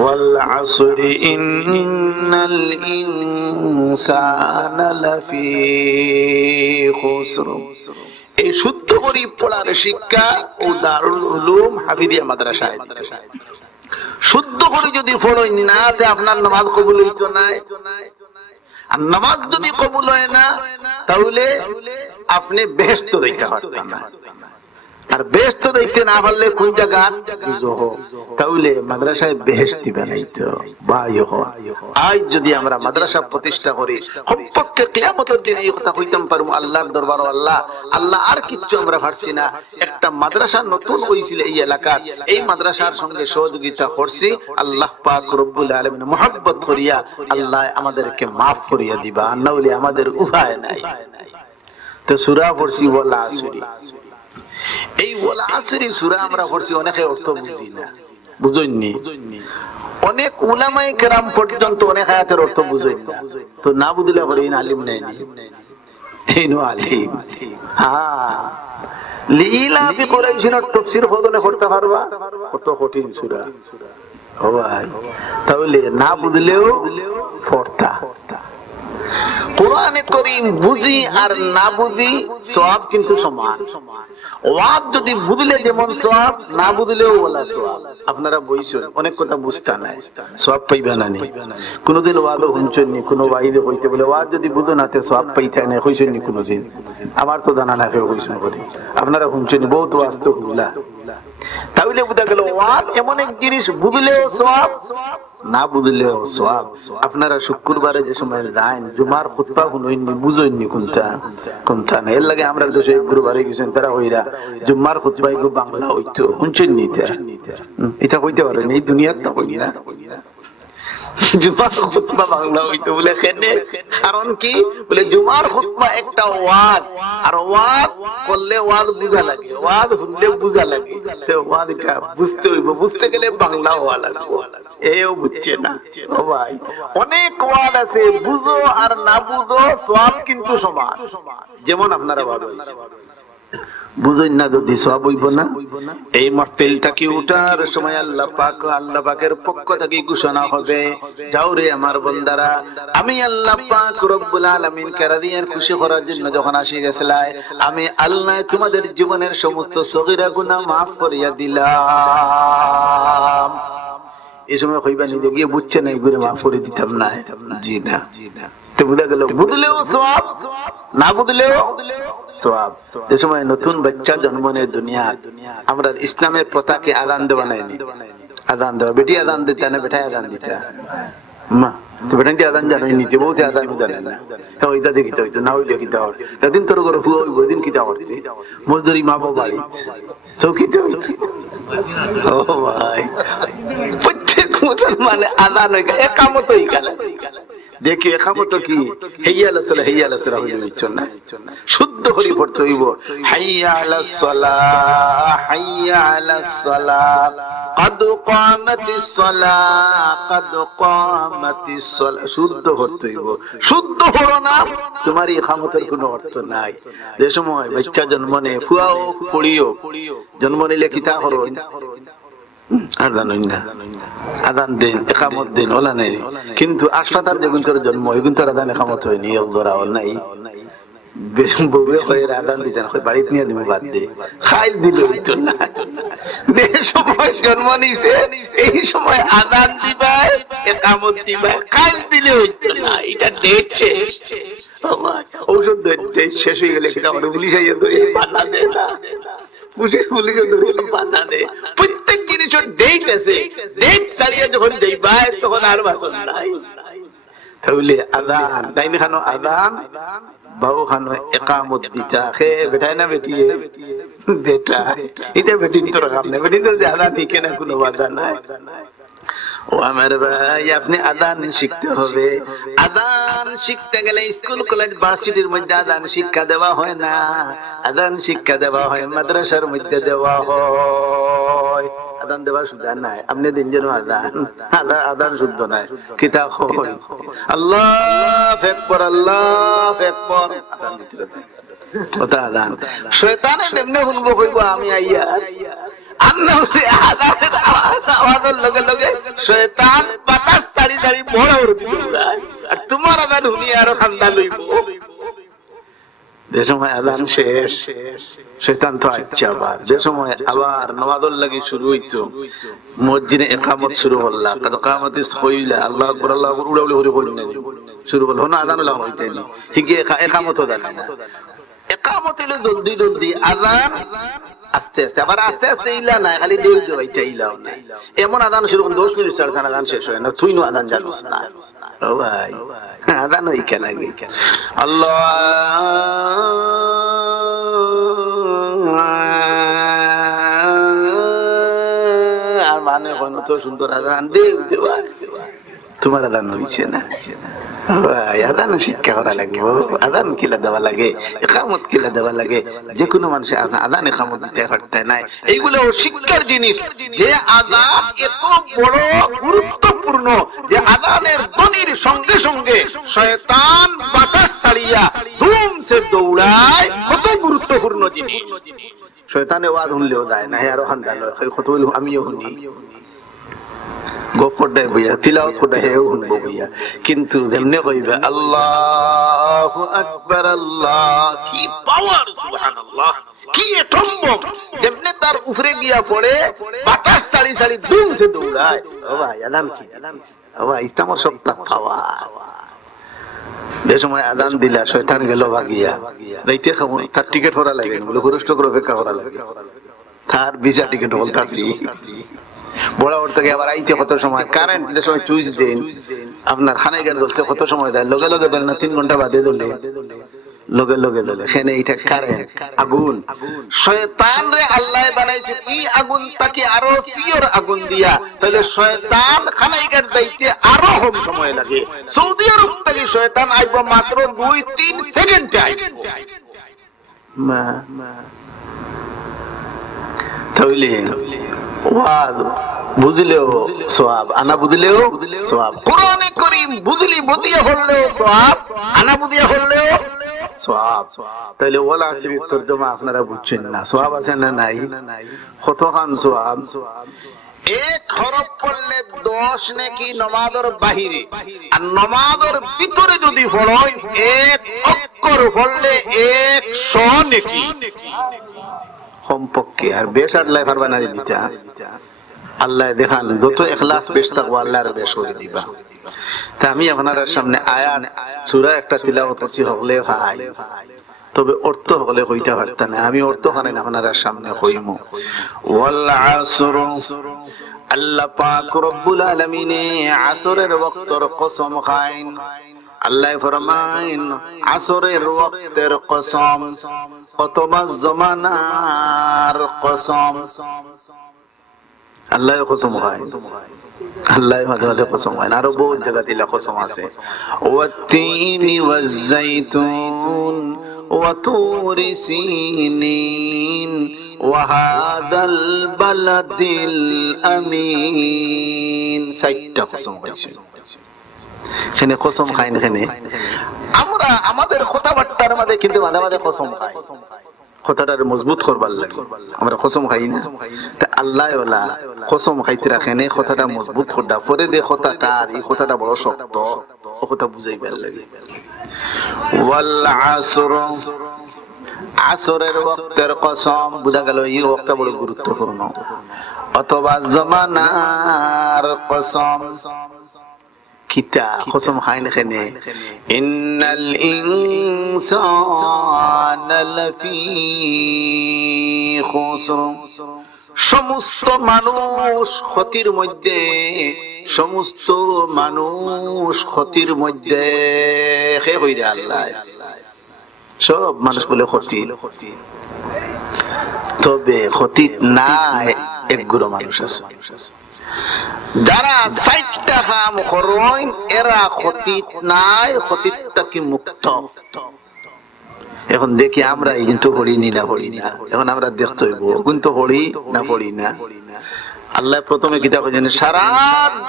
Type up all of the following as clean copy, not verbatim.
ওয়াল আসরি ইন্নাল ইনসানা লাফি খুসর। এই শুদ্ধ করে পড়ার শিক্ষা ও দারুল উলুম হাফিজিয়া মাদ্রাসায়। শুদ্ধ করে যদি পড়েন না তে আপনার নামাজ কবুল হইতো না। আর নামাজ যদি কবুল হয় না তাহলে আপনি বেহেশত দেখতে পারতেন না। আর বেহেশত দেখতে না পারলে কোন জায়গা তাহলে মাদ্রাসায় বেহেশত দিবে নাই তো ভাই। আজ যদি আমরা মাদ্রাসা প্রতিষ্ঠা করি কমপক্ষে কিয়ামতের দিন এই কথা কইতাম পারবো আল্লাহর দরবার, আল্লাহ আল্লাহ আর কিচ্ছু আমরা পারছি না। একটা মাদ্রাসা নতুন হইছিল এই এলাকার, এই মাদ্রাসার সঙ্গে সহযোগিতা করছি, আল্লাহ পাক রব্বুল আলামিন মুহাব্বত করিয়া আল্লাহ আমাদেরকে maaf করিয়া দিবা, না হলে আমাদের উপায় নাই। তো সূরা পড়ছি ওয়াল আসরি। এই ওয়াল আসরি সূরা আমরা পড়ছি, অনেকে অর্থ বুঝি না, বুঝেননি। অনেক উলামায়ে কেরাম পর্যন্ত অনেক আয়াতের অর্থ বুঝেন না। তো না বুঝলে পরে আলিম নাই, এইনো আলিম। হ্যাঁ, লিইলাফি কুরাইশিনের তাফসীর হদনে করতে পারবা, কত কঠিন সূরা ও ভাই। তাহলে না বুঝলেও পড়তা। কোরআনে কারীম বুঝি আর না বুঝি সওয়াব কিন্তু সমান। ওয়াজ যদি বুঝলে যেমন সওয়াব, না বুঝলেও ওলা সওয়াব। আপনারা বইছেন অনেক কথা বুঝতা নাই, সওয়াব পাইবা না নি। কোনদিন ওয়াজও শুনছেন নি, কোন ওয়াইদে কইতে বলে ওয়াজ যদি বুঝো না তে সওয়াব পাইতা না, কইছেন নি কোনদিন? আমার তো জানা না, কেউ কইছেন করে। আপনারা শুনছেন বহুত ওয়াজ তো বুঝলা। তাহলে বুঝা গেল ওয়াজ এমন এক জিনিস, বুঝলেও সওয়াব, না বুঝলেও সওয়াব। আপনারা শুক্রবারে যে সময় যান, জুমার খুতবা শুনইনি, বুঝইনি কোনটা কোনটা না। এর লাগে আমরা দেশে গুরুবারে গেছেন, তারা হইরা জুমার খুতবা এগো বাংলা হইতো, শুনছেন নি? এটা কইতে পারেন এই দুনিয়ার তা কই না। জুমার খুতবা বাংলা হইতো বলে কেনে? কারণ কি বলে জুমার খুতবা একটা ওয়াজ, আর ওয়াজ করলে ওয়াজ বুঝা লাগে, ওয়াজ শুনলে বুঝা লাগে। তো ওয়াজ এটা বুঝতে হইব, বুঝতে গেলে বাংলা হওয়া লাগবে। এও বুঝছে না ও ভাই। অনেক ওয়াজ আছে, বুঝো আর না বুঝো সওয়াব কিন্তু সমান। যেমন আপনারা ভাবেন বুঝেন না, যদি সওয়াব হইব না। এই মাহফিলটা কি উঠার সময় আল্লাহ পাকের পক্ষ থেকে ঘোষণা হবে, যাও রে আমার বান্দারা, আমি আল্লাহ পাক রব্বুল আলামিন রাদিয়ার খুশি করার জন্য যখন আসি গেছিলাম, আমি আল্লাহ তোমাদের জীবনের সমস্ত সগীরা গুনাহ maaf করিয়া দিলাম। এই সময় কইবা নিজে গিয়ে বুঝছে না, এগুলো maaf করে দিতাম না। জি না। তো বুঝা গেল বুঝলেও সওয়াব, না বুঝলেও সওয়াব। যে সময় নতুন বাচ্চা জন্ম নেয় দুনিয়া, আমরা ইসলামের পতাকে আযান দেওয়া নাইনি। আযান দেওয়া, বেটি আযান দিতে না, বেটায় আযান দিতে মা। তো বেটাকে আযান জানোই নিতে, বহুত আযান জানে না। হ্যাঁ, ওইটা দেখিতে হইতো, না হইলে কিতা হয়। সেদিন তোর ঘরে ফুয়া হইব, দিন কিতা করতে মজদুরি মাপো বাড়ি চৌকিতে হইতো। ও ভাই, প্রত্যেক মুসলমানে আযান হয়ে গেল, একামত হয়ে গেল। দেখি একামত কি হাইয়া আলাস সালাহ, হাইয়া আলাস সালাহ হইল না, শুদ্ধ করে পড়তে হইব। হাইয়া আলাস সালাহ, হাইয়া আলাস সালাহ, قد قامت الصلاة قد قامت الصلاة। শুদ্ধ পড়তে হইব। শুদ্ধ পড়ো না, তোমার ইকামতের কোনো অর্থ নাই। যে সময় বাচ্চা জন্ম নেয়, ফুয়াও পড়িও, জন্ম নিলে কিতা করো? আযান হই না, আযান দেন, ইকামত দেন, ওলা নাই। কিন্তু হাসপাতাল যখন তোর জন্ম, এখন তোর আযান ইকামত হয়নি, ধরা নাই। বউরে কয়ে আযান দিতেন, বাড়িতে নিয়ে তুমি বাদ দে, খাইল দিলে হইতো না। যে সময় জন্ম নিছে এই সময় আযান দিবাই, ইকামত দিবাই, খাইল দিলে হইতো না। এটা ডেট শেষ। ঔষধ ডেট শেষ হয়ে গেলে সেটা পুলিশ আইয়া ধরে বাধা দেয় না, পুলিশ ধরে বাধা দেয়। প্রত্যেক জিনিসের ডেট আছে, ডেট ছাড়িয়ে যখন দিবাই তখন আর বাসন নাই। তাহলে আযান ডাইন খানো আযান, বাউ খানো ইকামত দিতা। খে বেটায় না বেটিয়ে? বেটা। এটা বেটিন তোর কাম না, বেটিন তোর আযান দিকে না, কোনো বাধা নাই। ও আমার ভাই, আপনি আযান শিখতে হবে। আযান শিখতে গেলে স্কুল কলেজ ভার্সিটির মধ্যে আযান শিক্ষা দেওয়া হয় না, আযান শিক্ষা দেওয়া হয় মাদ্রাসার মধ্যে দেওয়া হয়। আযান দেওয়া শুদ্ধ নাই, আপনি দিন যেন আযান, আযান শুদ্ধ নাই। কিতাব হয় আল্লাহু আকবার, আল্লাহু আকবার, আযান দিতে ওটা আযান। শয়তানে তেমনে শুনবো, কইবো আমি আইয়া আওয়াজের লগে লগে শয়তান বাতাস ছাড়ি ছাড়ি বড় দৌড়ায়, আর তোমার আদান শুনি আরো ঠান্ডা লইব। যে সময় আদান শেষ, শয়তান তো আচ্ছাবার। যে সময় আবার নামাজের লাগি শুরু হইতো, মসজিদে ইকামত শুরু হল্লা, ইকামত হইলা, আল্লাহু আকবার আল্লাহু আকবার উড়াউড়ি হরি হইল না শুরু হল, না আদান হলো হইতেনি হিগে ইকামত জানে না। ইকামত হলো জলদি জলদি, আযান আস্তে আস্তে, আবার আস্তে আস্তে ইলা না, খালি দেই জয়টা ইলাও না। এমন আযান শুরু 10 মিনিট ছাড়া আযান শেষ হয় না, তুই নো আযান জানোস না। ও ভাই আযান হই কেন আগে আল্লাহ আর মানে কোন তো সুন্দর আযান দেই দেওয়া, তোমার আযান হইছে না। আযান শিক্ষা করা লাগে, আযান কিলা দেওয়া লাগে, ইকামত কিলা দেওয়া লাগে। যে কোনো মানুষ আযান ইকামত দিতে পারতে নাই, এইগুলো শিক্ষার জিনিস। যে আযান এত বড় গুরুত্বপূর্ণ যে আযানের ধ্বনির সঙ্গে সঙ্গে শয়তান বাতাস ছাড়িয়া ধুমসে দৌড়ায়, কত গুরুত্বপূর্ণ জিনিস। শয়তানে ওয়াজ শুনলেও যায় না, আরো ঠান্ডা লয়, কত বলি আমিও শুনি গোপড়ায় বইয়া তিলাওয়াত করে হেও শুনবো বইয়া, কিন্তু যেমনে কইবে আল্লাহু আকবার, আল্লাহ কি পাওয়ার, সুবহানাল্লাহ কি সম্ভব, যেমনে তার উপরে গিয়া পড়ে বাতাস ছাড়ি ছাড়ি ধুমসে দৌড়ায়। ও ভাই আযান কি, ও ভাই ইসলামের সবটা পাওয়ার। যে সময় আযান দিলা শয়তান গেল ভাগিয়া, যাইতে খাবো তার টিকিট করা লাগে, বলে খরচ করে অপেক্ষা করা লাগে, তার ভিসা টিকিট বলতা ফ্রি। বড় ওর থেকে আবার আইতে কত সময়, কারেন্ট যে সময় চুইস দেন আপনার খানায় গেলে ধরতে কত সময় দেয়, লগে লগে ধরে না 3 ঘন্টা বাদে ধরলে লগে লগে ধরলে। সেখানে এটা কারেন্ট আগুন, শয়তান রে আল্লাহ বানাইছে এই আগুন তাকে আরো পিওর আগুন দিয়া, তাহলে শয়তান খানায় গেলে যাইতে আরো কম সময় লাগে। সৌদি আরব থেকে শয়তান আইব মাত্র 2-3 সেকেন্ডে আইব। তাহলে ওয়াজ বুঝলেও সওয়াব, আনা বুঝলেও সওয়াব। কোরআনে কারীম বুঝলি বুঝিয়া হলেও সওয়াব, আনা বুঝিয়া হলেও সওয়াব। তাহলে ওয়ালা আসির তরজমা আপনারা বুঝছেন না, সওয়াব আছে না নাই? কতখান সওয়াব? 1 হরফ পড়লে 10 নেকি নামাজের বাহিরে, আর নামাজের ভিতরে যদি পড়েন 1 অক্ষর পড়লে 100 নেকি কমপক্ষে। আর বেশ আল্লাহ পারবা না দিতা, আল্লাহ দেখান যত ইখলাস বেশ থাকবো আল্লাহর বেশ করে দিবা। তা আমি আপনার সামনে আয়াত সূরা একটা তিলাওয়াত করছি, হলে ভাই তবে অর্থ হলে কইতে পারতাম না, আমি অর্থ খানে আপনার সামনে কইমু। ওয়াল আসর, আল্লাহ পাক রব্বুল আলামিন আসরের ওয়াক্তের কসম খাইন। আল্লাহ ফরমাইন আসরের ওয়াক্তের কসম, অথবা জমানার কসম। আল্লাহ কসম খায়, আল্লাহ মাঝে মাঝে কসম খায়, আরো বহুত জায়গা দিলা কসম আছে। ওয়াত্তিনি ওয়াজ্জাইতুন وطور سينين وهذا البلد الأمين সাইটটা কসম হইছে এখানে কসম খাই না এখানে আমরা আমাদের কথাবার্তার মধ্যে কিন্তু মাঝে মাঝে কসম খাই কথাটার মজবুত করবার লাগে আমরা কসম খাই না তা আল্লাহ ওয়ালা কসম খাইতে রাখেন কথাটা মজবুত করডা পরে দে কথাটা আর এই কথাটা বড় শক্ত ও কথা বুঝাইবার লাগে ওয়াল আসর আসরের ওয়াক্তের কসম বুঝা গেল এই ওয়াক্তটা বড় গুরুত্বপূর্ণ অথবা জামানার কসম কিতা কসম খাই না এখানে ইন্নাল ইনসানা লাফি খুসর সমস্ত মানুষ ক্ষতির মধ্যে সমস্ত মানুষ ক্ষতির মধ্যে হে কইরা আল্লাহ সব মানুষ বলে ক্ষতি তবে ক্ষতি নাই এক গুরু মানুষ আছে যারা 60টা কাম করেন এরা ক্ষতি নাই ক্ষতিটা কি মুক্ত এখন দেখি আমরা কিন্তু পড়িনি না পড়ি না এখন আমরা দেখতে হইব কিন্তু পড়ি না আল্লাহ প্রথমে কিতাব কইছেন সারা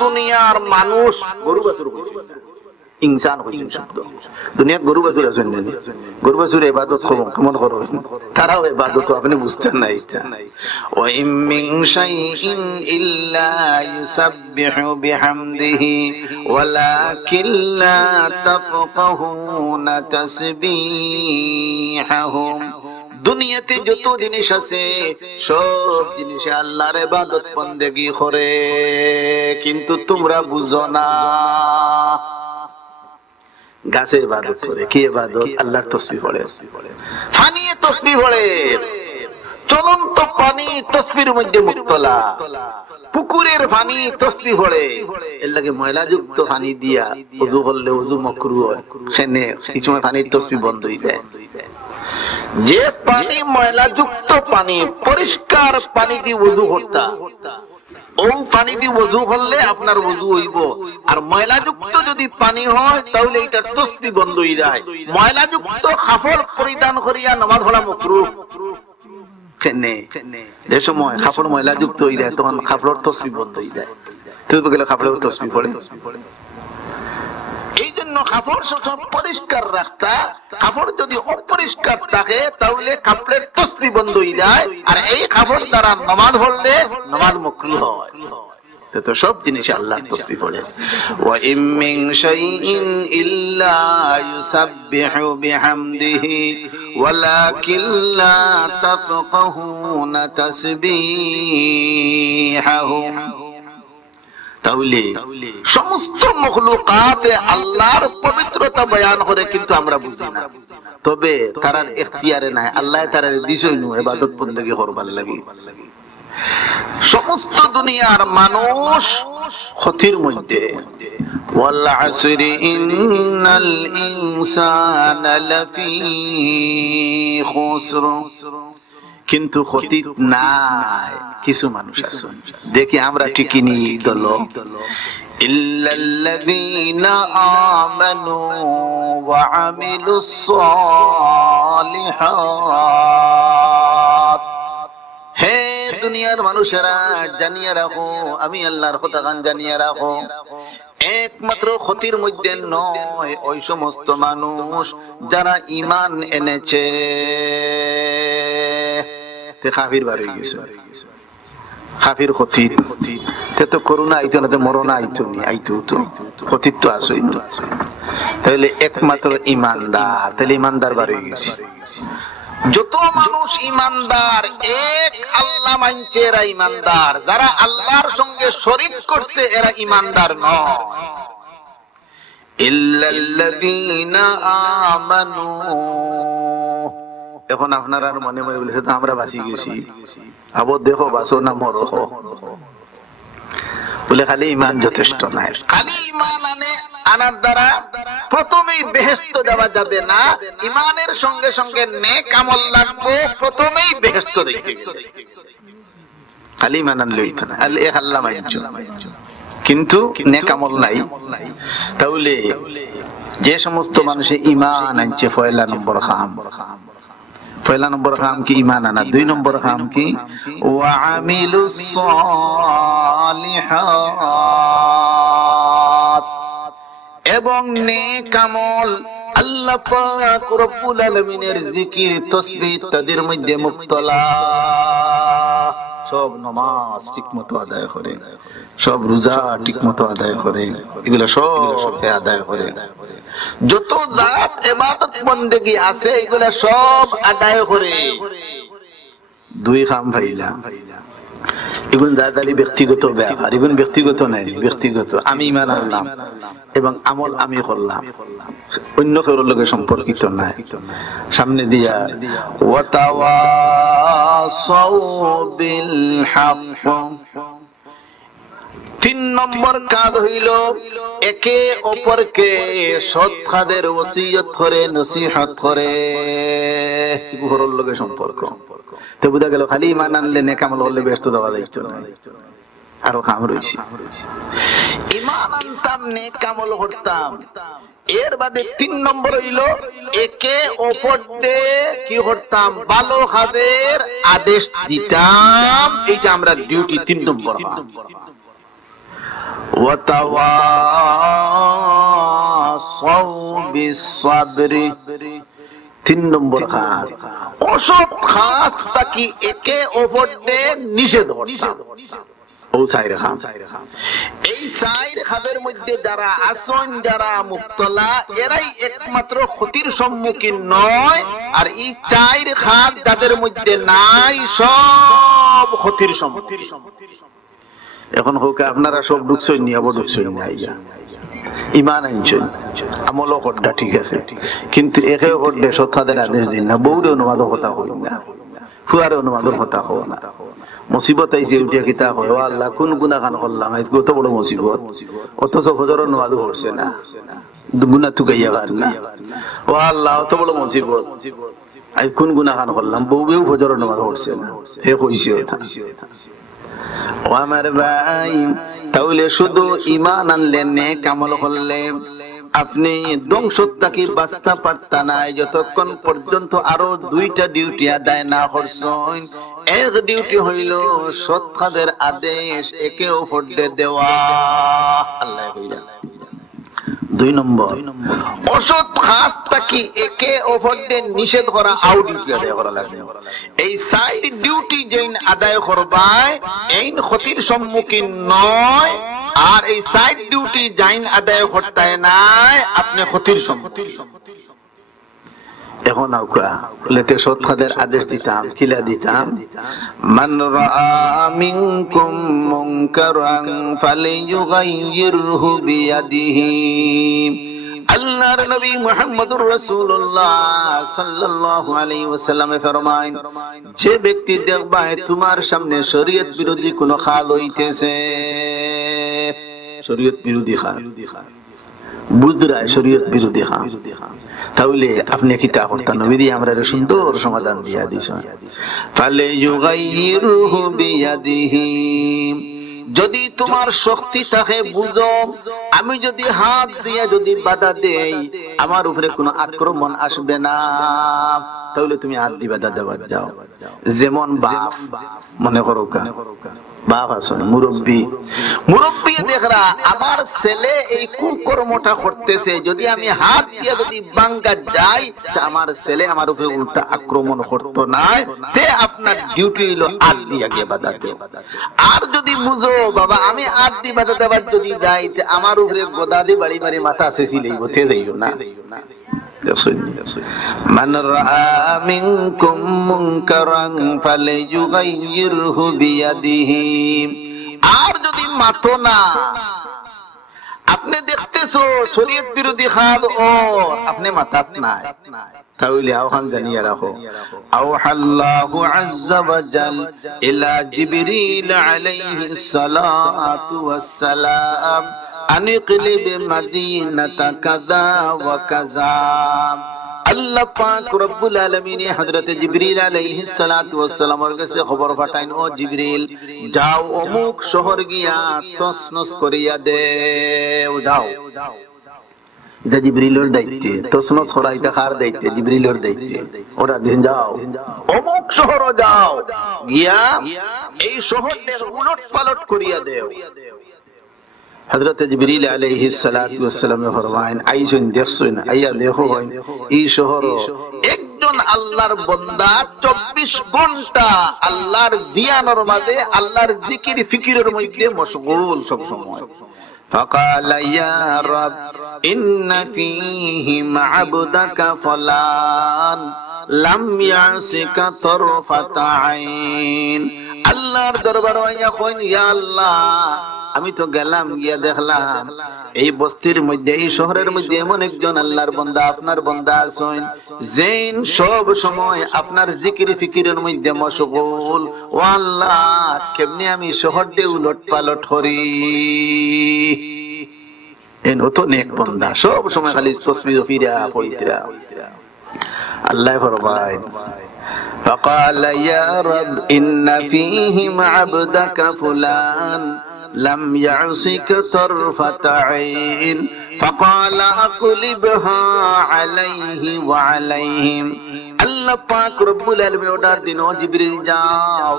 দুনিয়ার মানুষ গরু বাছুর কইছেন ইনসান কইছেন শব্দ দুনিয়াত গরু বাছুর আছেন না গরু বাছুর ইবাদত কেমন করো তারাও ইবাদত আপনি বুঝতেন না ওয়া ইম মিন শাইইন ইল্লা ইউসাব্বিহু বিহামদিহি ওয়ালাকিন লা তাফকাহুনা তাসবিহাহুম দুনিয়াতে যত জিনিস আছে সব জিনিসে আল্লাহর ইবাদত বন্দেগী করে কিন্তু তোমরা বুঝো না গাছে ইবাদত করে কি ইবাদত আল্লাহর তাসবিহ পড়ে পানি তাসবিহ পড়ে চলন্ত পানি তাসবিহের মধ্যে মুক্তলা পুকুরের পানি তাসবিহ পড়ে এর লাগে ময়লাযুক্ত পানি দিয়া ওযু করলে ওযু মাকরুহ হয় সেনে এই সময় পানির তাসবিহ বন্ধ হয়ে যায় যে পানি ময়লাযুক্ত পানি পরিষ্কার পানি দিয়ে ওযু করতা ও পানি দিয়ে ওযু করলে আপনার ওযু হইব আর ময়লাযুক্ত যদি পানি হয় তাহলে এটা তাসবিহ বন্ধ হয়ে যায় ময়লাযুক্ত কাপড় পরিধান করিয়া নামাজ পড়া মাকরুহ কেনে যে সময় কাপড় ময়লাযুক্ত হয়ে যায় তখন কাপড়ের তাসবিহ বন্ধ হয়ে যায় তো গেলে কাপড়ের তাসবিহ পড়ে এই জন্য কাপড় সব পরিষ্কার রাখতা কাপড় যদি অপরিষ্কার থাকে তাহলে কাপড়ের তাসবিহ বন্ধ হয়ে যায় আর এই কাপড় দ্বারা নামাজ পড়লে নামাজ মাকরুহ হয় তো সব জিনিসে আল্লাহর তাসবিহ পড়ে ওয়া ইম মিন শাইইন ইল্লা ইউসাব্বিহু বিহামদিহি ওয়ালাকিন লা তাফকাহুনা তাসবিহাহুম তাহলে সমস্ত মখলুকাতে আল্লাহর পবিত্রতা বয়ান করে কিন্তু আমরা বুঝি না তবে তারার ইখতিয়ারে নাই আল্লাহ তারার দিছইনু ইবাদত বন্দেগী করবার লাগি সমস্ত দুনিয়ার মানুষ ক্ষতির মধ্যে ওয়াল আসরি ইন্নাল ইনসানা লাফি খুসর কিন্তু ক্ষতি নাই কিছু মানুষ আছে দেখি আমরা ঠিকই দল ইল্লাল্লাযীনা আমানু ওয়া আমিলুস সালিহাত হে দুনিয়ার মানুষেরা জানিয়ে রাখো আমি আল্লাহর কথা গান জানিয়ে রাখো একমাত্র ক্ষতির মধ্যে নয় ওই সমস্ত মানুষ যারা ঈমান এনেছে তে কাফির বার হয়ে গেছে কাফির ক্ষতি তে তো করোনা আইতো না মরনা আইতো নি আইতো তো ক্ষতি তো আসই তাহলে একমাত্র ঈমানদার তাহলে ঈমানদার বার হয়ে গেছে যত মানুষ ঈমানদার এক আল্লাহ মানছে এরা ঈমানদার যারা আল্লাহর সঙ্গে শরীক করছে এরা ঈমানদার নয় ইল্লাল্লাযীনা আমানু এখন আপনারা মনে মনে বলেছে তো আমরা বাঁচি গেছি আবার দেখো বাঁচো না মরো বলে খালি ঈমান যথেষ্ট নাই খালি ঈমান আনার দ্বারা প্রথমেই বেহেশত যাওয়া যাবে না ঈমানের সঙ্গে সঙ্গে নেক আমল লাগবে প্রথমেই বেহেশত দেখতে গেলে খালি ঈমান আনলেই তো না এক আল্লাহ মানছো কিন্তু নেক আমল নাই তাহলে যে সমস্ত মানুষে ঈমান আনছে পয়লা নম্বর খাম কি ঈমান আনা দুই নম্বর খাম কি ওয়া আমিলুস সালিহাত এবং নেক আমল আল্লাহ পাক রব্বুল আলামিনের জিকির তাসবিহ তাদের মধ্যে মুক্তলা সব নামাজ ঠিকমতো আদায় করে সব রোজা ঠিকমতো আদায় করে এগুলো সব আদায় করে যত জাত ইবাদত বন্দেগী আছে এগুলা সব আদায় করে দুই কাম ভাইলা এগুলো দাদালি ব্যক্তিগত ব্যাপার এগুলো ব্যক্তিগত নাই ব্যক্তিগত আমি ঈমান আনলাম এবং আমল আমি করলাম অন্য কারোর লগে সম্পর্কিত নাই সামনে দিয়া ওয়া তাওয়াসাউ বিল হক তিন নম্বর কাজ হইল একে অপরকে সৎ কাজের ওসিয়ত করে নসিহত করে ঘরের লগে সম্পর্ক তো বুঝা গেল খালি ঈমান আনলে নেক আমল করলে ব্যস্ত দেওয়া যাইতো না আরো কাম রইছে ঈমান আনতাম নেক আমল করতাম এর বাদে তিন নম্বর হইল একে অপরকে কি করতাম ভালো কাজের আদেশ দিতাম এইটা আমরা ডিউটি তিন নম্বর ওয়া তাওয়া বিস সাবরি। 3 নম্বর খাস অসৎ খাস তাকি একে অপরকে নিষেধ করতা। ও সাইর খাস, এই সাইর খাদের মধ্যে যারা আসন, যারা মুক্তলা, এরাই একমাত্র ক্ষতির সম্মুখীন নয়। আর এই চার খাদ যাদের মধ্যে নাই, সব ক্ষতির সম্মুখীন। এখন হোক আপনারা সব ঢুকছেন নি, আবার ঢুকছেন না, ইমান আনছেন, আমল করটা ঠিক আছে, কিন্তু একে অপরকে সৎখাদের আদেশ দিন না। বউরে অনুবাদর কথা হই না, ফুয়ারে অনুবাদর কথা হো না। মুসিবত আইছে উঠিয়া কিতা হয়, ও আল্লাহ কোন গুনাহ খান করলাম, আজকে কত বড় মুসিবত, অথচ হজর অনুবাদ করছে না, গুনাহ তুকাইয়া গান না। ও আল্লাহ অত বড় মুসিবত, আজ কোন গুনাহ খান করলাম, বউবেও হজর অনুবাদ করছে না, হে কইছে ও আমার ভাই। তাহলে শুধু ঈমান আনলে, নেক আমল করলে আপনি ধ্বংসত্যাকে বাঁচতে পারতা নাই, যতক্ষণ পর্যন্ত আরো 2টা ডিউটি আদায় না করছেন। এক ডিউটি হইল সৎ কাজের আদেশ একে অপরকে দেওয়া, আল্লাহ কইরা। 2 নম্বর অসৎ কাজ তাকে একে অপরকে নিষেধ করা, আউ ডিউটি আদায় করা লাগবে। এই সাইড ডিউটি যেন আদায় করবায় এই ক্ষতির সম্মুখীন নয়, আর এই সাইড ডিউটি জাইন আদায় করতে নাই, আপনি ক্ষতির সম্মুখীন। এখন লেতে সৎ কাজের আদেশ দিতাম, কিলা দিতাম, মান রাআ মিনকুম মুনকারান ফালিয়ুগাইয়িরহু বিয়াদিহি। আল্লাহর নবী মুহাম্মদুর রাসূলুল্লাহ সাল্লাল্লাহু আলাইহি ওয়াসাল্লাম ফরমায়, যে ব্যক্তি দেখবা তোমার সামনে শরীয়ত বিরোধী কোন কাজ হইতেছে, শরীয়ত বিরোধী কাজ বুঝরা, শরীয়ত বিরোধী কাজ, তাহলে আপনি কি তা করতেন? নবী দিয়ে আমরা সুন্দর সমাধান দিয়া দিছ, ফালিয়ুগাইয়িরহু বিয়াদিহি। যদি তোমার শক্তি থাকে, বুঝো আমি যদি হাত দিয়ে যদি বাধা দেই, আমার উপরে কোনো আক্রমণ আসবে না, তাহলে তুমি হাত দিয়ে বাধা দেওয়া যাও। যেমন বাপ, মনে করো বাপ আসুন, মুরব্বী দেখরা আমার ছেলে এই কুকর্মটা করতেছে, যদি আমি হাত দিয়ে যদি বাঙ্গা যাই, আমার ছেলে আমার উপরে উল্টা আক্রমণ করতো না, তে আপনার ডিউটি হলো হাত দিয়ে গিয়ে বাধা দেওয়া। আর যদি বুঝো বাবা আমি হাত দিয়ে বাধা দেওয়ার যদি যাই, আমার উপরে গোদা দিয়ে বাড়ি বাড়ি মাথা শেষি লইব, তে যাইও না। মান রাআ মিনকুম মুনকারান ফালিয়ুগাইয়িরহু বিয়াদিহি। আর যদি মাতো না, আপনি দেখতেছো শরীয়ত বিরোধী কাজ ও আপনি মাতাত নাই, তাহলে আওখান জানিয়ে রাখো, আওহাল্লাহু আযজা ওয়া জাল ইলা জিবরিল আলাইহিস সালাতু ওয়াস সালাম আনিকলিব মাদিনাতা কাযা ওয়া কাযা। আল্লাহ পাক রব্বুল আলামিন হযরত জিবরিল আলাইহিস সালাতু ওয়াস সালামের কাছে খবর পাঠাইন, ও জিবরিল যাও অমুক শহর গিয়া তসনস করিয়া দেও, যাও। এটা জিবরিলের দায়িত্ব, তসনস করাইতে কার দায়িত্ব? জিবরিলের দায়িত্ব। ওরা দিন যাও অমুক শহর যাও, গিয়া এই শহরটার উলট পালট করিয়া দেও। হযরত জিবরিল আলাইহিস সালাতু ওয়াস সালাম ফরমায়েন, আইসুন দেখছুন, আইয়া দেখো এই শহর একজন আল্লাহর বান্দা 24 ঘন্টা আল্লাহর ধ্যানের মাঝে, আল্লাহর জিকির ফিকিরের মধ্যে মশগুল সব সময়। فقال يا رب إن فيهم عبدك فلان لم يعصك طرفة عين। আল্লাহর দরবারে আইয়া কইন, ইয়া আল্লাহ আমি তো গেলাম, গিয়া দেখলাম এই বস্তির মধ্যে, এই শহরের মধ্যে এমন একজন আল্লাহর বান্দা, আপনার বান্দা আছেন, যেন সব সময় আপনার জিকির ফিকিরের মধ্যে মশগুল। ও আল্লাহ কেমনে আমি শহরটা উলট পালট করি? এন তো নেক বান্দা, সব সময় খালি তাসবিহ ফিরা পড়িতরা। আল্লাহ ফরমায়, فقال يا رب إن فيهم عبدك فلان لم يعصك طرفة عين فقال أقلبها عليه وعليهم। আল্লাহ পাক রব্বুল আলামিন অর্ডার দিন, ও জিবরিল যাও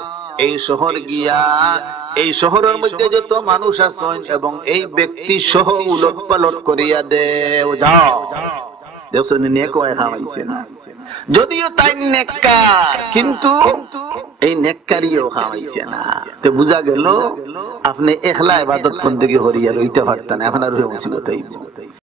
এই শহর গিয়া এই শহরের মধ্যে যত মানুষ আছেন এবং এই ব্যক্তি সহ উলটপালট করিয়া দেও যাও। দেখছেন নেক ওয়াই খাওয়াইছে না, যদিও তাই নেককার কিন্তু এই নেককারিও খাওয়াইছে না। তো বুঝা গেল আপনি একলা ইবাদত বন্দেগী করিয়া রইতে পারতেন, এখন আর মুসিবত হইছে।